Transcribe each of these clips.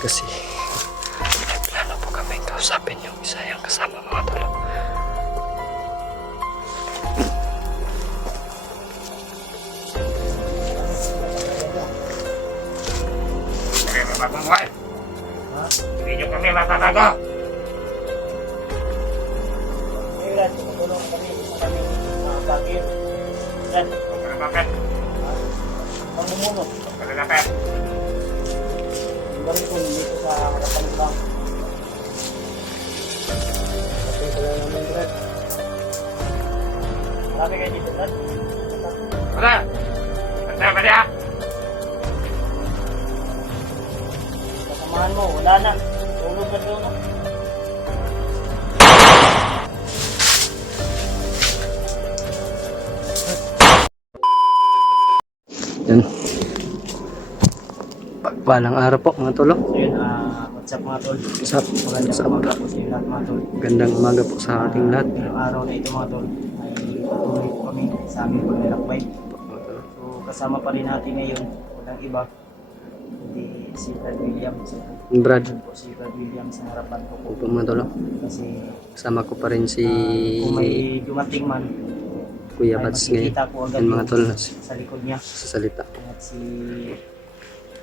kasi may plano po kami kausapin yung isa yung kasama mga tol. Kami mapapangwal. Hindi nyo kami mapapagawa. Ayun, tumutulong kami. Isa kami mga bagyo. Yan, Huwag ka na bakit. ang mumuno. Huwag ka na lapit. Yung galing ko dito sa harapan ng bang. Kasi ko lang namin, Brad. Marami kayo dito, Brad. Wala. Basta ba niya? Kasamahan mo, wala na. Tulog na tulog. Yan. Pagpalang araw po mga tol. So yun, what's up mga tol? What's up? Magandang umaga po sa inyo lahat mga tol. Gandang umaga po sa ating lahat. Ngayong araw na ito mga tol, ay patuloy po kami sa aming paglalakbay. So kasama pa rin natin ngayon, walang iba, kundi si Brad Williams. Brad. Yun po si Brad Williams sa harapan ko po. Opo mga tol. Kasi Kasama ko pa rin si kung may dumating man, Kuya ay Bats ngayon. makikita ko agad Yan mga tol sa likod niya. sa salita. At si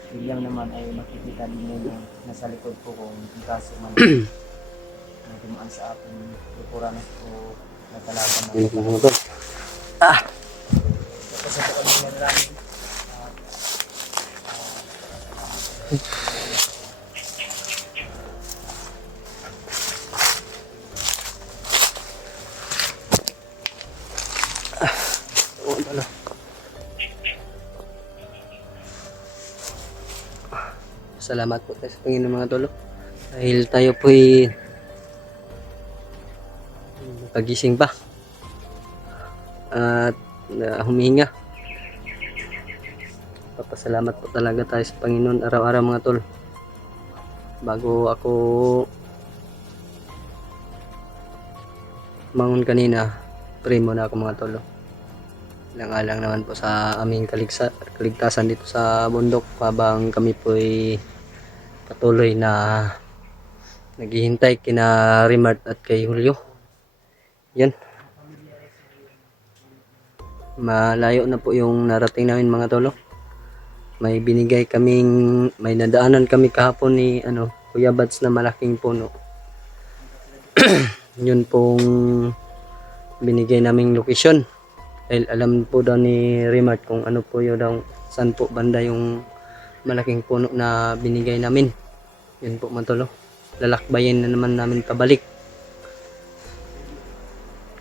William naman ay makikita din niya yung nasa likod ko kung kaso man na dumaan sa akin likuran o natalaban na. Yan mga tol. Tapos sa kami namin Oo tol. Salamat po tayo sa Panginoon mga tol. Dahil tayo po'y nakagising pa. At humihinga. Papasalamat po talaga tayo sa Panginoon araw-araw mga tol. Bago ako mangon kanina, pray muna ako mga tol. Lang-alang naman po sa aming kaligtasan dito sa bundok habang kami po'y patuloy na naghihintay kina Rimart at kay Julio. Yan. Malayo na po yung narating namin mga tolo. May nadaanan kami kahapon ni Kuya Bats na malaking puno. Yun pong binigay naming location. Dahil alam po daw ni Rimart kung ano po yun daw, saan po banda yung malaking puno na binigay namin. Yun po mga tolo. Lalakbayin na naman namin pabalik.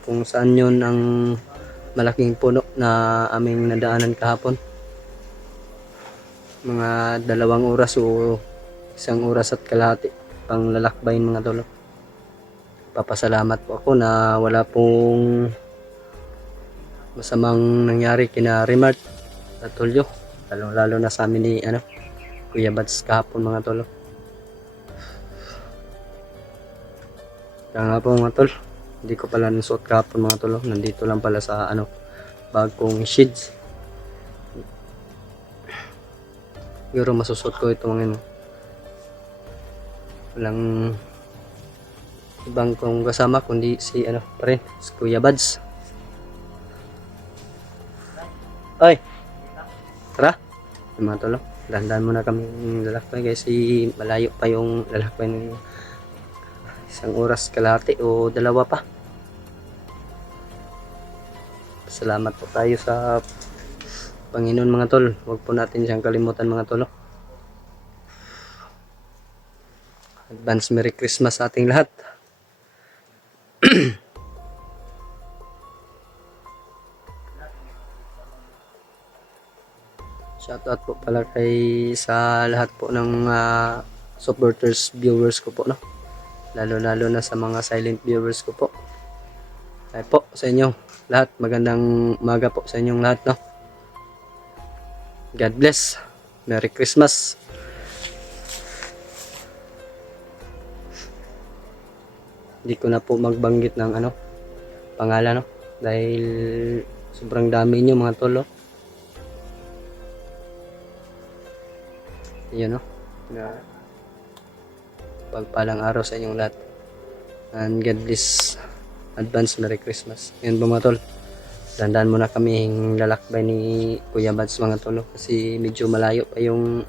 Kung saan yun ang malaking puno na aming nadaanan kahapon. Mga 2 oras o 1 oras at kalahati pang lalakbayin mga tolo. Papasalamat po ako na wala pong masamang nangyari kina Rimart at Julio. Lalo na sa amin ni Kuya Bats kahapon mga tolo. Kaya nga po mga tol, hindi ko pala nasuot kahapon mga tol. Nandito lang pala sa bagong shades. Siguro masusot ko ito mga walang ibang kong kasama kundi si pa rin, si Kuya Bads. Ay! Tara! Mga tol, dahan-dahan muna kami lalakbay kasi malayo pa yung lalakbay ng 1 oras kalahati o 2 pa. Salamat po tayo sa Panginoon mga tol. Huwag po natin siyang kalimutan mga tol. Advance Merry Christmas sa ating lahat. Shoutout po pala sa lahat po ng supporters, viewers ko po lalo na sa mga silent viewers ko po. Ay po sa inyo lahat, magandang umaga po sa inyong lahat God bless. Merry Christmas. Hindi ko na po magbanggit ng pangalan dahil sobrang dami niyo mga tol. Yun Pagpalang araw sa inyong lahat. And God bless. Advance Merry Christmas. Yan po mga tol. Dandaan muna kaming lalakbay ni Kuya Bads mga tol. Kasi medyo malayo pa yung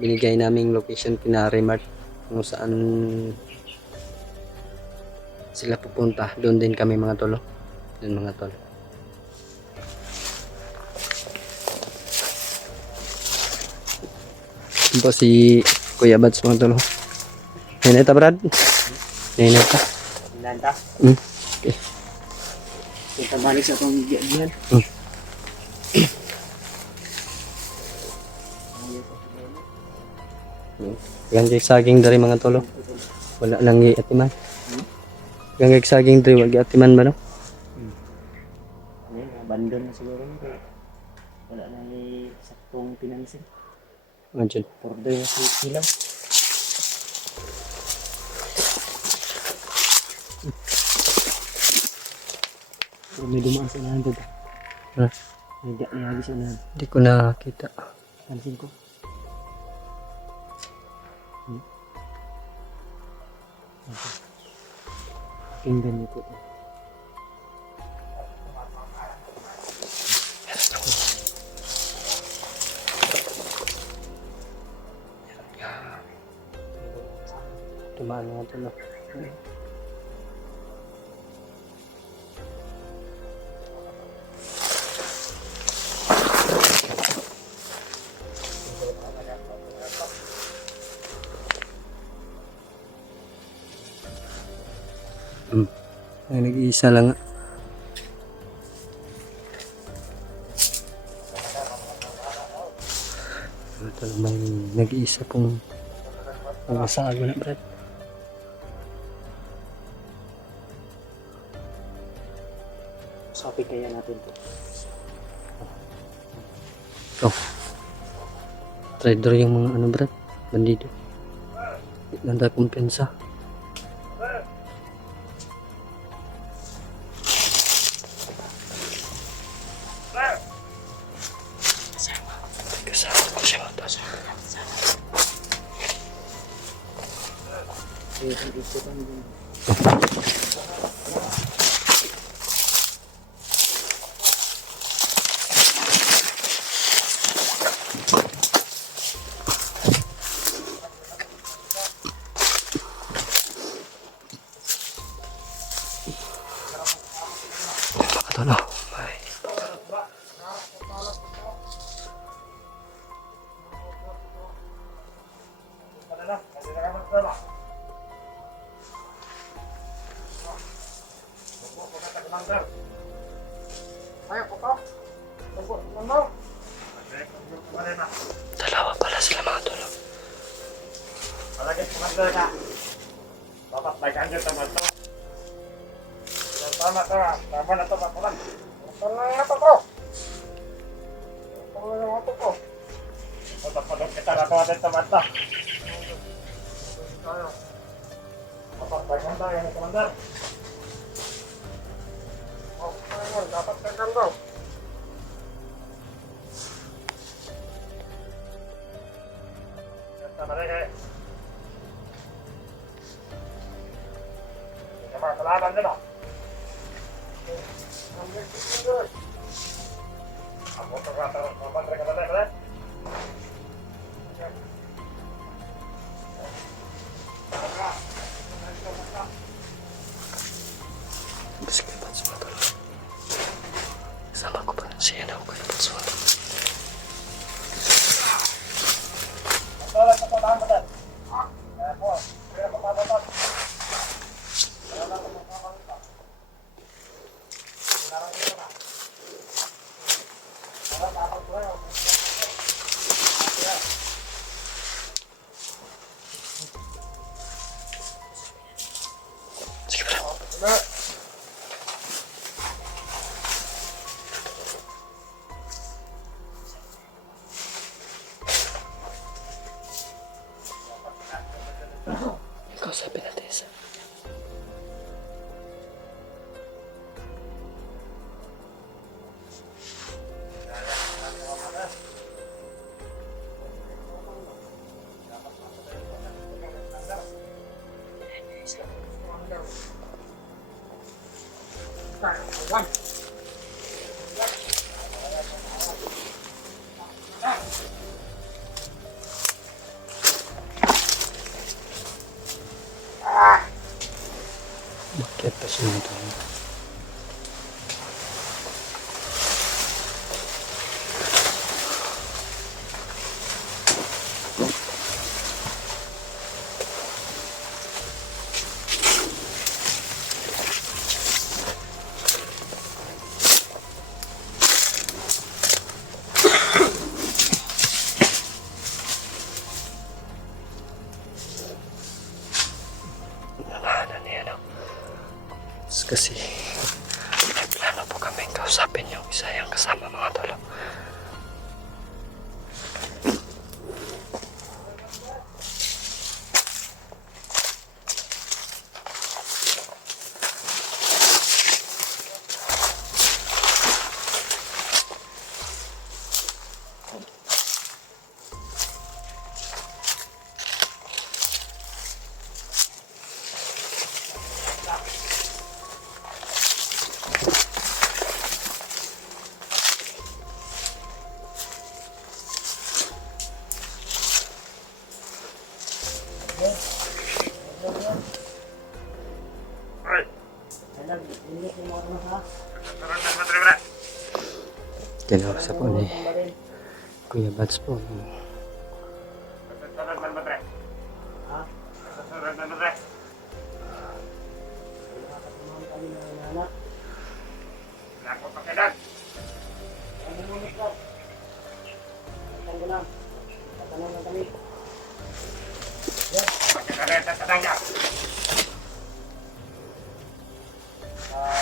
binigay naming location kina Remart kung saan sila pupunta. Doon din kami mga tol. Doon mga tol. Ito po si Kuya Bads mga tol. Neneta Brad? Neneta? Nanda. Okay. Kita balik sa itong diyan. Yang kay saging dari mga tolo. Wala lang atiman. Yang kay saging dari wala atiman ba no? Abandon na siguro. Wala na ni saktong pinansin. Anjun. Pordo yung silaw. Pero may dumaan sa unahan doon. Ha? May lagi sa unahan. Hindi ko nakita. Pansin ko. Pakinggan niyo po. Tumaan mga tolo. Ay, nag-iisa lang. Ito naman nag-iisa pong mag-asawa na Brad. Sabi kaya natin to. Oh. Trader yung mga ano Brad. Bandido. Ganda kumpensa. Kasama ko siya mga tol. Makatolo. Bye. Dalawa pala sila mga tolo. Palagi commander ka. Dapat may kanyo naman to. Tama to. Tama na to mga tama na to ko. Tama na to ko. Patapalog kita na to atin naman to. Dapat may kanyo yung commander. Dapat may kanyo. Tama na kayo. Mga kalaban nila. Ako ito ka, mabandre ka na rin. Basta kayo Bads mga tolo. Sama ko pa siya na ako kayo Bads mga tolo. Tolak sa patahan mo din. Ako, kaya papatapat. Sige Brad. Ikaw sabi natin isa. Bakit pa siya nito? Kasi may plano po kami kausapin yung isa yung kasama mga tolo. Kinausap po ni Kuya Bats po.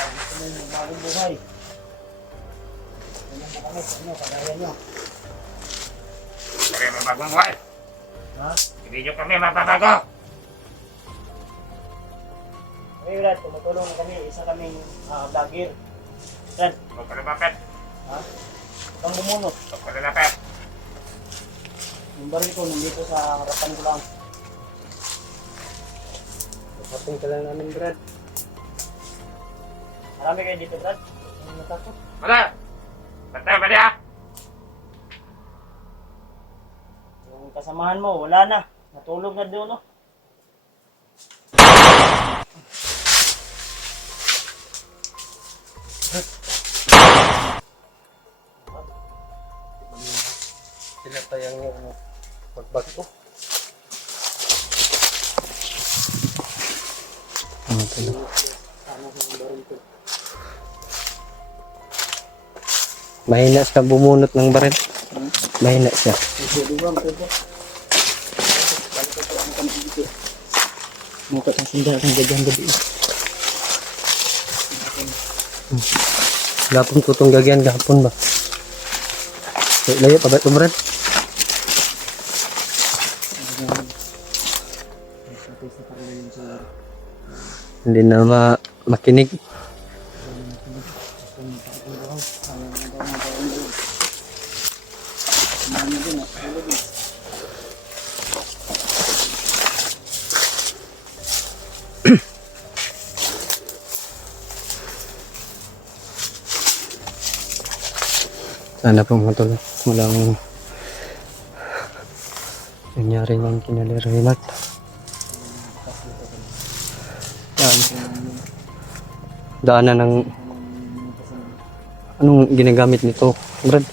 Gusto mo yung bagong buhay. Ganyan po kami sa inyo, kagaya nyo. Kami mabagong buhay. Ha? Hindi nyo kami mababago. Okay, Brad, tumutulong kami. Isa kaming vlogger. Brad, Huwag ka lumapit. ha? Huwag bumunot. Huwag ka lumapit. Yung baril ko nandito sa harapan ko lang. Kapatid ka lang namin, Brad. Marami kayo dito, Brad. Huwag natakot. Wala. Bantay ba niya? Yung kasamahan mo, wala na. Natulog na doon, no? Sila tayang yung pagbago. Mga tolo. Tama sa baril ko. Mahina siya bumunot ng baril. Mahina siya. Pwede ba? Pwede. Mukha ng sindal ng gadyang gabi. Gapon ko itong gagyan, gapon ba? Layo pa ba ito, Brad? Hindi na makinig. Sana po mga tol, walang nangyari ng kinalirimat. Daanan ng anong ginagamit nito, Brad?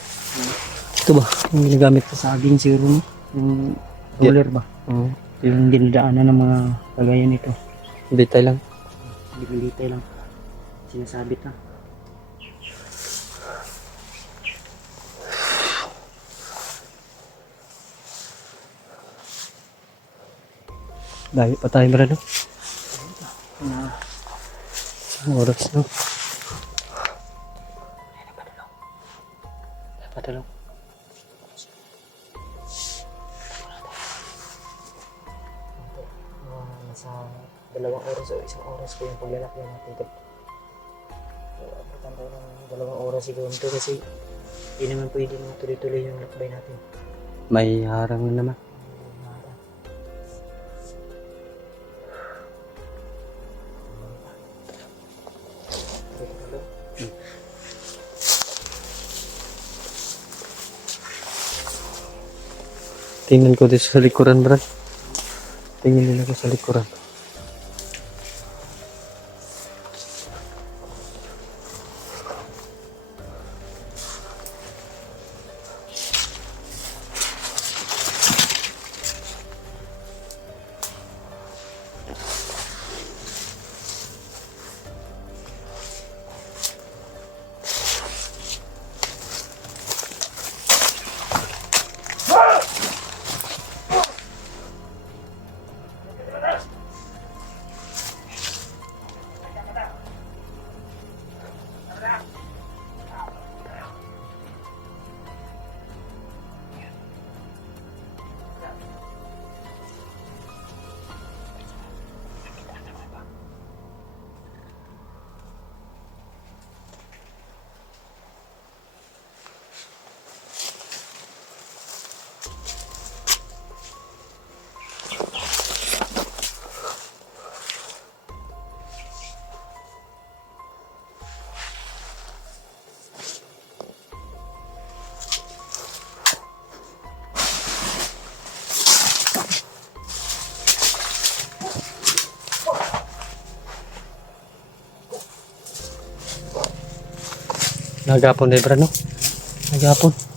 Ito ba? Yung ginagamit ko sa Saging siguro, no? Yung roller ba? Yung dinadaanan ng mga kagaya nito. bitay lang. Dilitay lang. Sinasabit na. Dahil pa tayo, Brad. No? Na, Isang oras, no? Padalaw. nasa 2 oras o 1 oras ko yung paglalakyan natin ito. Abutan tayo ng 2 oras siguro ito kasi hindi naman pwede na tuloy-tuloy yung lakbay natin. May harang na naman. Tingnan ko dito sa likuran, Brad. Tingnan din ako sa likuran. Nagapon na, Brad, no? Nagapon.